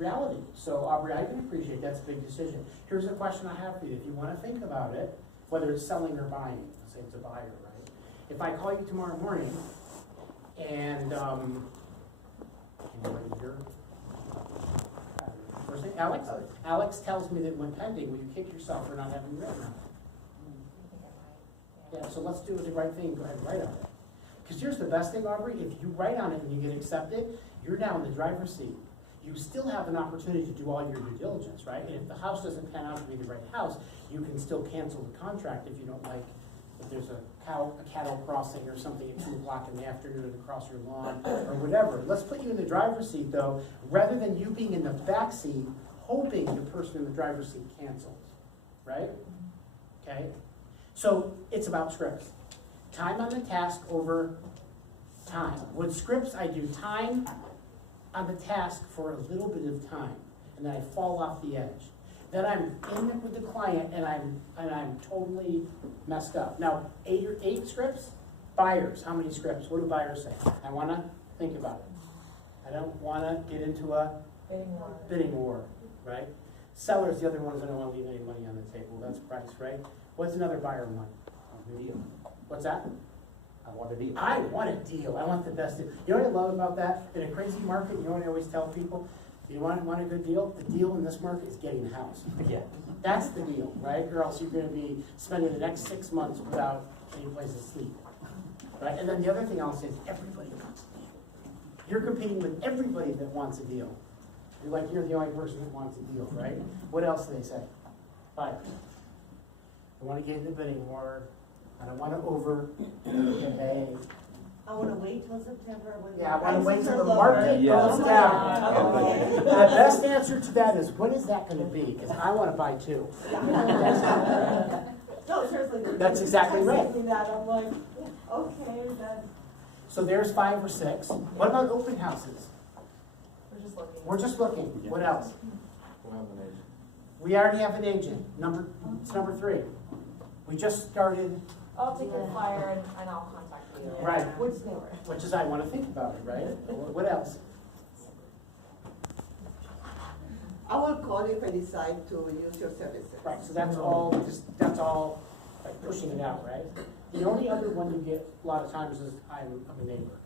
reality. So Aubrey, I can appreciate that's a big decision. Here's a question I have for you. If you want to think about it, whether it's selling or buying, let's say it's a buyer, right? If I call you tomorrow morning and, anybody here? First name, Alex? Alex tells me that when pending, will you kick yourself for not having written on it? Yeah, so let's do the right thing, go ahead and write on it. Because here's the best thing, Aubrey, if you write on it and you get accepted, you're now in the driver's seat. You still have an opportunity to do all your due diligence, right? And if the house doesn't pan out to be the right house, you can still cancel the contract if you don't like, if there's a cattle crossing or something at 2 o'clock in the afternoon across your lawn or whatever. Let's put you in the driver's seat though, rather than you being in the back seat, hoping the person in the driver's seat cancels, right? Okay? So it's about scripts. Time on the task over time. With scripts, I do time on the task for a little bit of time, and then I fall off the edge. Then I'm in it with the client, and I'm totally messed up. Now, 8 scripts. Buyers, how many scripts? What do buyers say? I want to think about it. I don't want to get into a bidding war, right? Sellers, the other one is I don't want to leave any money on the table. That's price, right? What's another buyer want? A deal. What's that? I want a deal. I want a deal. I want the best deal. You know what I love about that? In a crazy market, you know what I always tell people? You want a good deal? The deal in this market is getting the house. Yeah. That's the deal, right? Or else you're going to be spending the next 6 months without any place to sleep, right? And then the other thing I'll say is everybody wants a deal. You're competing with everybody that wants a deal. You're like, you're the only person that wants a deal, right? What else do they say? Buyers. I want to get in the bidding war. I don't want to overpay. I want to wait till September when Yeah, I want to the wait prices till are the lower. market Yeah. goes down. Okay. The best answer to that is, when is that going to be? Because I want to buy too. No, seriously. That's exactly right. Texting me that, I'm like, okay, then. So there's 5 or 6. What about open houses? We're just looking. We're just looking. What else? We'll have an agent. We already have an agent. It's number 3. We just started, I'll take your flyer and I'll contact you. right, Which number? which is I want to think about it, right? What else? I will call you if I decide to use your services. Right, so that's all like pushing it out, right? The only other one you get a lot of times is I'm a neighbor.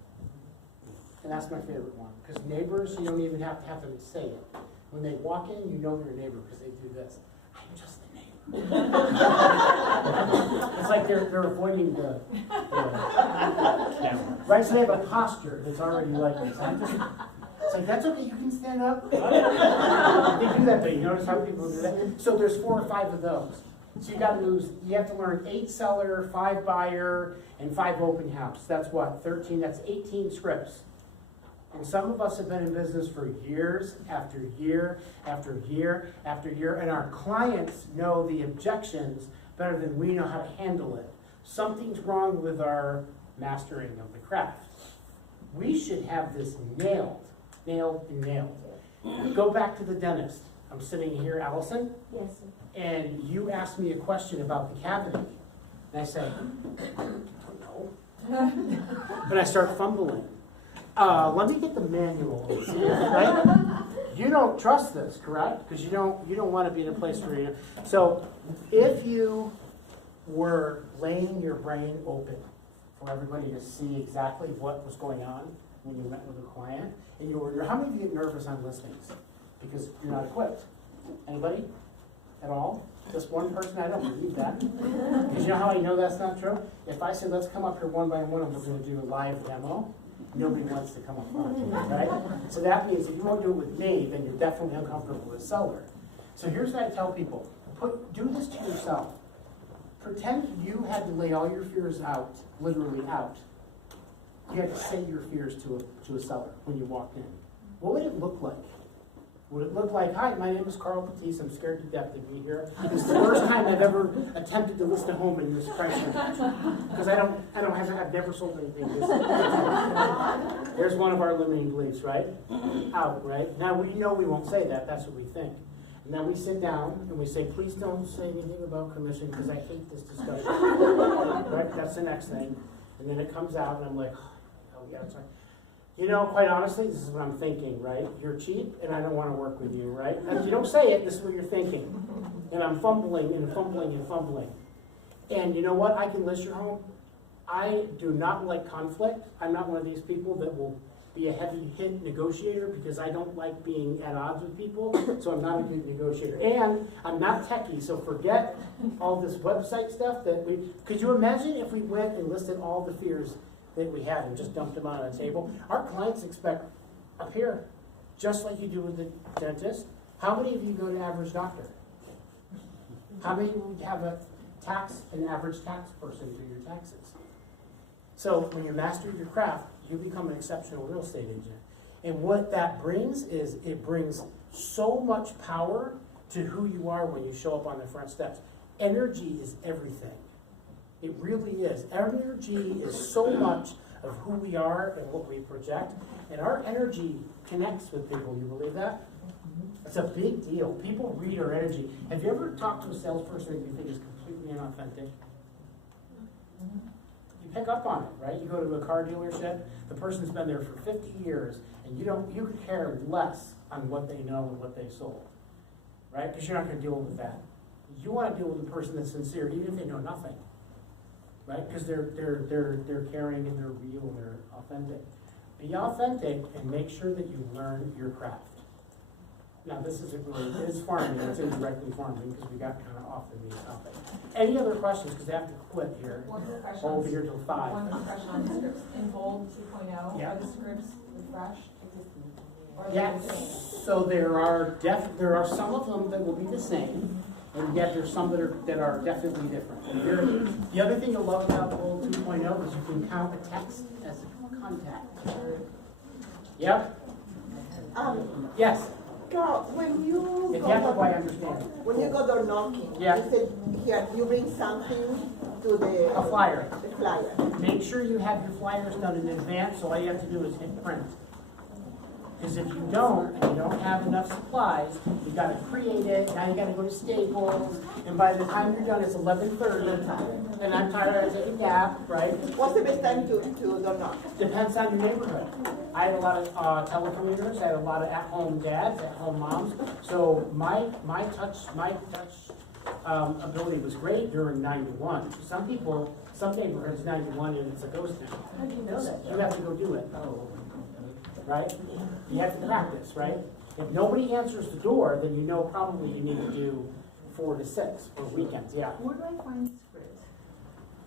And that's my favorite one, because neighbors, you don't even have to have them say it. When they walk in, you know they're a neighbor because they do this. I'm just a neighbor. It's like they're avoiding the camera. Right, so they have a posture that's already like this. It's like, that's okay, you can stand up. They do that thing, you notice how people do that? So there's 4 or 5 of those. So you have to learn 8 seller, 5 buyer, and 5 open house. That's what, 13, that's 18 scripts. And some of us have been in business for years after year after year after year, and our clients know the objections better than we know how to handle it. Something's wrong with our mastering of the craft. We should have this nailed. Go back to the dentist. I'm sitting here, Allison, Yes, sir. and you ask me a question about the cavity. And I say, I don't know. But I start fumbling. Let me get the manual, right? You don't trust this, correct? Because you don't want to be in a place where you. So, if you were laying your brain open for everybody to see exactly what was going on when you met with a client, and how many of you get nervous on listings because you're not equipped? Anybody at all? Just one person? I don't believe that. Because you know how I know that's not true? If I say, let's come up here one by one and we're going to do a live demo, nobody wants to come up front, right? So that means if you won't do it with me, then you're definitely uncomfortable with seller. So here's what I tell people. Do this to yourself. Pretend you had to lay all your fears out, literally out. You had to say your fears to a seller when you walked in. What would it look like? Would it look like, hi, my name is Carl Batiste, I'm scared to death to be here. It's the first time I've ever attempted to list a home in this price range. Because I've never sold anything this. There's one of our limiting beliefs, right? Out, right? Now we know we won't say that, that's what we think. And then we sit down and we say, please don't say anything about commission because I hate this discussion. Right? That's the next thing. And then it comes out and I'm like, oh yeah, that's right. You know, quite honestly, this is what I'm thinking, right? You're cheap and I don't want to work with you, right? And you don't say it, this is what you're thinking. And I'm fumbling and fumbling and fumbling. And you know what? I can list your home. I do not like conflict. I'm not one of these people that will be a heavy hit negotiator because I don't like being at odds with people, so I'm not a good negotiator. And I'm not techie, so forget all this website stuff that we, could you imagine if we went and listed all the fears that we had and just dumped them on a table? Our clients expect up here, just like you do with the dentist. How many of you go to average doctor? How many would have an average tax person do your taxes? So when you master your craft, you become an exceptional real estate agent. And what that brings is it brings so much power to who you are when you show up on the front steps. Energy is everything. It really is. Energy is so much of who we are and what we project. And our energy connects with people. You believe that? It's a big deal. People read our energy. Have you ever talked to a salesperson that you think is completely inauthentic? You pick up on it, right? You go to a car dealership, the person's been there for 50 years, and you could care less on what they know and what they've sold, right? Because you're not going to deal with that. You want to deal with the person that's sincere, even if they know nothing, right? Because they're caring and they're real and they're authentic. Be authentic and make sure that you learn your craft. Now, this isn't really, it is farming, it's indirectly farming because we got kind of off the main topic. Any other questions? Because I have to quit here. One quick question. We'll be here till 5. One quick question on scripts in bold 2.0. Yeah. Are the scripts refreshed? Or are they Yeah, the same? so there are some of them that will be the same, and yet there's some that are definitely different. And the other thing you'll love about Bold 2.0 is you can count a text as a contact. Yep. Yes. Carl, when you If you go have to, door- I understand. when you go door knocking, Yeah. you said here you bring something to the A flyer. The flyer. Make sure you have your flyers done in advance, so all you have to do is hit print. Because if you don't, and you don't have enough supplies, you gotta create it, now you gotta go to Staples, and by the time you're done, it's 11:30, and I'm tired, I take a nap, right? What's the best time to door knock? Depends on your neighborhood. I had a lot of telecommuters, I had a lot of at-home dads, at-home moms, so my touch ability was great during 9-1. Some neighborhoods 9-1 and it's a ghost town. How do you know that? You have to go do it. Right? You have to practice, right? If nobody answers the door, then you know probably you need to do 4 to 6 for weekends, yeah. Where do I find scripts?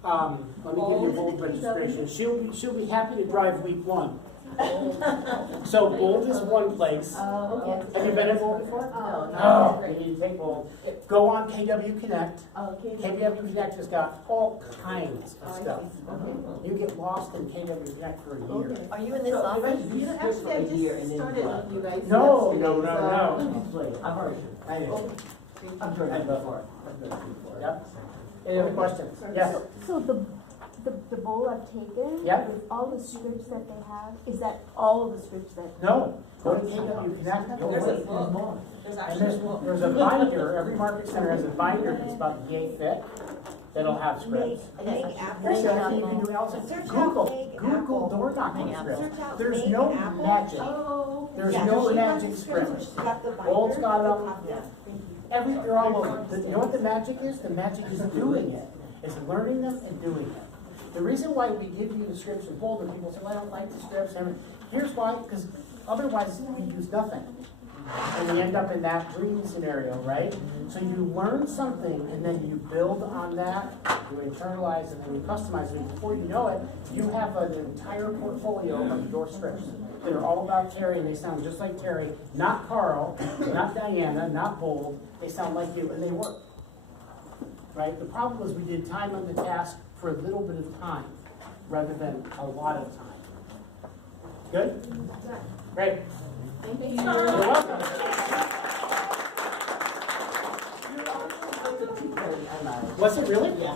Let me give you Bold registration. She'll be happy to drive week 1. So Bold is one place. Okay. Have you been at Bold before? Oh, Oh, no. you need to take Bold. Go on KW Connect. Okay. KW Connect has got all kinds of stuff. Okay. You get lost in KW Connect for a year. Okay. Are you in this office? You know, actually, I just started on you guys. No, yesterday, no, so- no. I've already, I did. I'm sure I've done before. I've done it before. Yep. Any other questions? Yes. So the bowl I've taken, Yep. with all the scripts that they have, is that all of the scripts that? No, go to KW Connect. You'll There's learn. a book. There's And actually a book. there's a binder, every market center has a binder that's about yay thick, that'll have scripts. Make Apple. There's nothing you can do else. Search out Google Make Google Apple. door knocking Make Apple. script. Search out There's Make no Apple. magic. Oh. There's Yeah, no she got magic the script. She got the binder. Bold's got the them. copy. Yeah, thank you. They're all over. You know what the magic is? The magic is doing it. It's learning them and doing it. The reason why we give you the scripts in Bold, and people say, well, I don't like the scripts. Here's why, because otherwise we use nothing. And we end up in that dream scenario, right? So you learn something and then you build on that, you internalize and then you customize it. Before you know it, you have an entire portfolio of your scripts that are all about Terry and they sound just like Terry, not Carl, not Diana, not Bold. They sound like you and they work. Right? The problem was we did time on the task for a little bit of time rather than a lot of time. Good? Great. Thank you. You're welcome. Was it really? Yeah.